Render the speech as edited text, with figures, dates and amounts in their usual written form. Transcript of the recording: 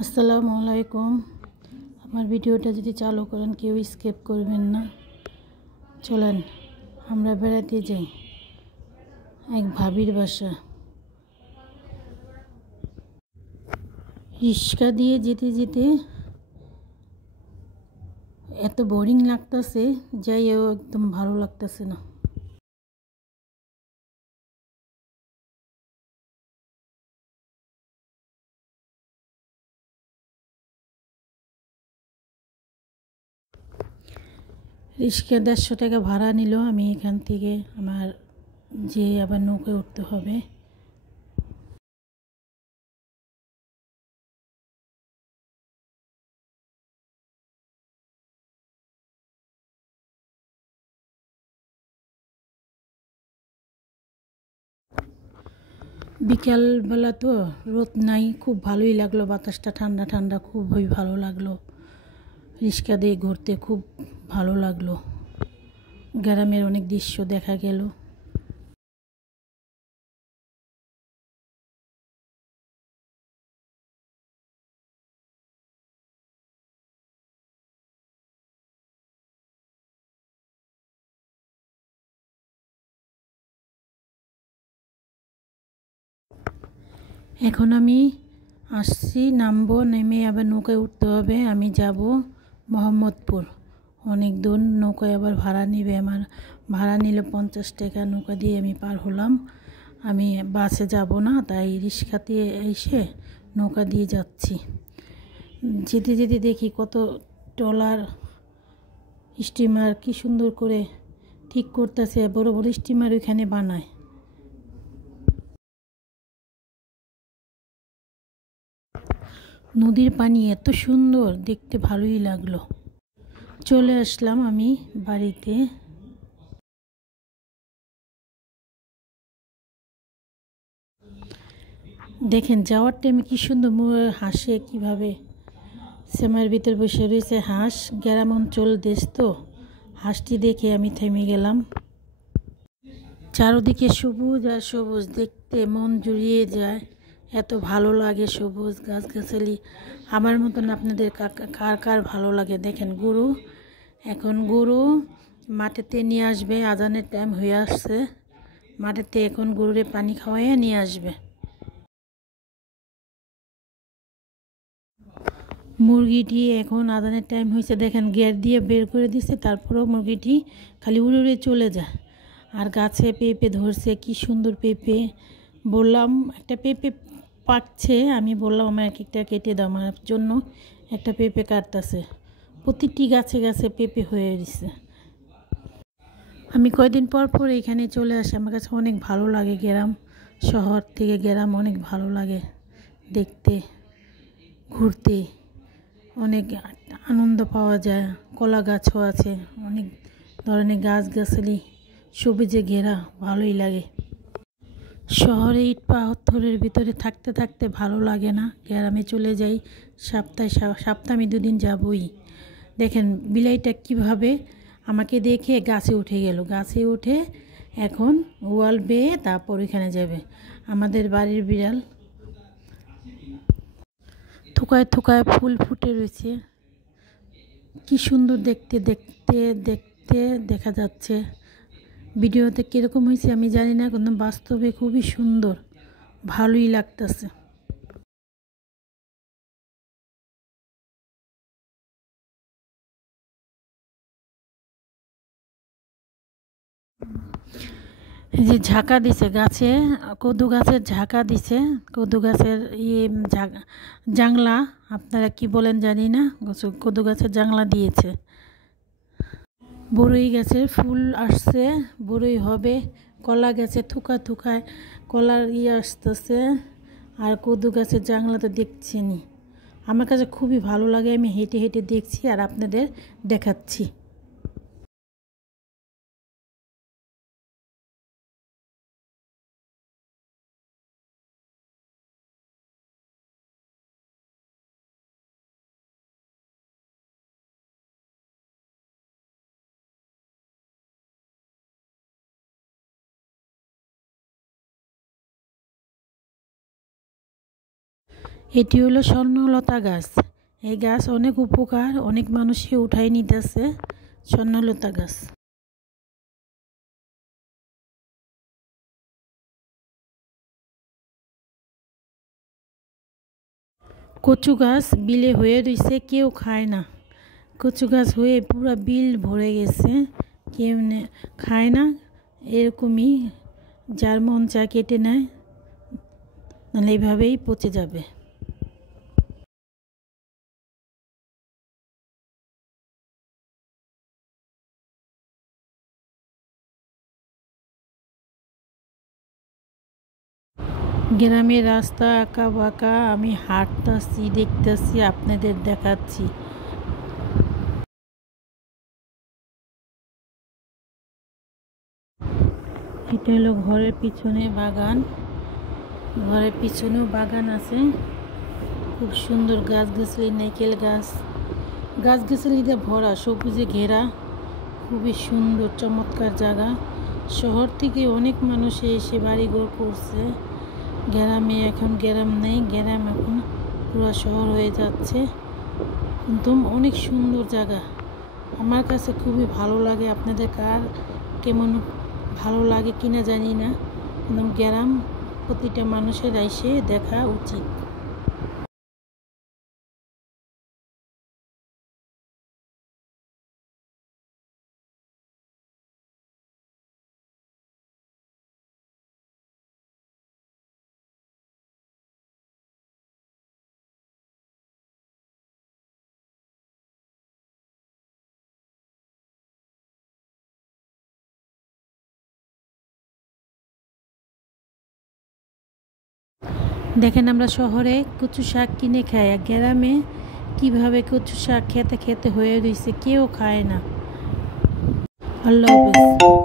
আসসালামু আলাইকুম। আমার ভিডিওটা যদি চালু করেন কেউ স্কিপ করবেন না। চলেন আমরা বেড়াতে যাই এক ভাবির বাসা। রিক্সা দিয়ে যেতে যেতে এত বোরিং লাগতেছে, যাইও একদম ভালো লাগতেছে না। রিক্সা 150 টাকা ভাড়া নিল। আমি এখান থেকে আমার যে আবার নৌকায় উঠতে হবে। বিকালবেলা তো রোদ নাই, খুব ভালোই লাগলো, বাতাসটা ঠান্ডা ঠান্ডা, খুবই ভালো লাগলো। রিক্সা দিয়ে ঘুরতে খুব ভালো লাগলো, গ্রামের অনেক দৃশ্য দেখা গেল। এখন আমি আসছি, নামবো, নেমে আবার নৌকায় উঠতে হবে। আমি যাব মোহাম্মদপুর, অনেক দূর। নৌকায় আবার ভাড়া নিবে, আমার ভাড়া নিল 50 টাকা। নৌকা দিয়ে আমি পার হলাম। আমি বাসে যাব না, তাই রিক্সাতে এসে নৌকা দিয়ে যাচ্ছি। যেতে যেতে দেখি কত ট্রলার স্টিমার কি সুন্দর করে ঠিক করতেছে। বড় বড় স্টিমার ওইখানে বানায়। নদীর পানি এত সুন্দর, দেখতে ভালোই লাগলো। চলে আসলাম আমি বাড়িতে। দেখেন যাওয়ার টাইমে কি সুন্দর হাসে, কিভাবে সেমার ভিতর বসে রয়েছে হাঁস। গ্রাম অঞ্চল দেশ তো, হাঁসটি দেখে আমি থেমে গেলাম। চারদিকে সবুজ আর সবুজ, দেখতে মন জুড়িয়ে যায়, এত ভালো লাগে সবুজ গাছগাছালি। আমার মতন আপনাদের কার কার ভালো লাগে। দেখেন গরু, এখন গরু মাঠেতে নিয়ে আসবে, আজানের টাইম হয়ে আসছে। মাঠেতে এখন গরুরে পানি খাওয়াইয়া নিয়ে আসবে। মুরগিটি এখন আজানের টাইম হয়েছে, দেখেন গেট দিয়ে বের করে দিছে, তারপরেও মুরগিটি খালি উড়ে উড়ে চলে যায়। আর গাছে পেঁপে ধরছে, কি সুন্দর পেঁপে। বললাম একটা পেঁপে পাকছে, আমি বললাম আমার এক একটা কেটে দাও, আমার জন্য একটা পেঁপে কাটতেছে। প্রতিটি গাছে গাছে পেঁপে হয়ে গেছে। আমি কয়দিন পর পর এখানে চলে আসি, আমার কাছে অনেক ভালো লাগে। গ্রাম শহর থেকে গ্রাম অনেক ভালো লাগে দেখতে, ঘুরতে অনেক আনন্দ পাওয়া যায়। কলা গাছও আছে, অনেক ধরনের গাছগাছালি সবুজে ঘেরা, ভালোই লাগে। শহরে ইট পাথরের ভিতরে থাকতে থাকতে ভালো লাগে না, গ্রামে চলে যাই। সপ্তাহে আমি 2 দিন যাবই। দেখেন বিলাইটা কিভাবে আমাকে দেখে গাছে উঠে গেল। গাছে উঠে এখন ওয়াল বেয়ে তারপর ওইখানে যাবে। আমাদের বাড়ির বিড়াল। থোকায় থোকায় ফুল ফুটে রয়েছে, কি সুন্দর দেখতে দেখতে দেখতে দেখা যাচ্ছে। ভিডিওতে কীরকম হয়েছে আমি জানি না, কিন্তু বাস্তবে খুবই সুন্দর, ভালোই লাগতেছে। এই যে ঝাঁকা দিছে গাছে, কদু গাছের ঝাঁকা দিছে, কদু গাছের জাংলা, আপনারা কি বলেন জানি না, কদু গাছের জাংলা দিয়েছে। বড়ই গাছের ফুল আসছে, বড়ই হবে। কলা গাছে থুকা থুকায় কলার আসতেছে। আর কদু গাছের জাংলা তো দেখছেনি। আমার কাছে খুবই ভালো লাগে, আমি হেঁটে হেঁটে দেখছি আর আপনাদের দেখাচ্ছি। এটি হলো স্বর্ণলতা গাছ। এই গাছ অনেক উপকার, অনেক মানুষই উঠাই নিতেছে স্বর্ণলতা গাছ। কচু গাছ বিলে হয়ে রয়েছে, কেউ খায় না। কচু গাছ হয়ে পুরো বিল ভরে গেছে, কেউ খায় না। এরকমই যার মন চা কেটে নেয়, নাহলে এইভাবেই পচে যাবে। গ্রামের রাস্তা আঁকা বাঁকা, আমি হাঁটতেছি, দেখতেছি, আপনাদের দেখাচ্ছি। এটা হলো ঘরের পিছনে বাগান, ঘরের পিছনেও বাগান আছে। খুব সুন্দর গাছগাছালি, নারকেল গাছ, গাছগাছালিতে ভরা, সবুজে ঘেরা, খুবই সুন্দর চমৎকার জায়গা। শহর থেকে অনেক মানুষ এসে বাড়িঘর করছে। গ্রামে এখন গ্রাম নেই, গ্রাম এখন পুরো শহর হয়ে যাচ্ছে, কিন্তু অনেক সুন্দর জায়গা। আমার কাছে খুবই ভালো লাগে। আপনাদের কার কেমন ভালো লাগে কিনা জানি না, কিন্তু গ্রাম প্রতিটা মানুষের এসে দেখা উচিত। দেখেন, আমরা শহরে কচু শাক কিনে খাই, আর গ্রামে কিভাবে কচু শাক খেতে খেতে হয়ে রয়েছে, কেউ খায় না। আল্লাহ হাফেজ।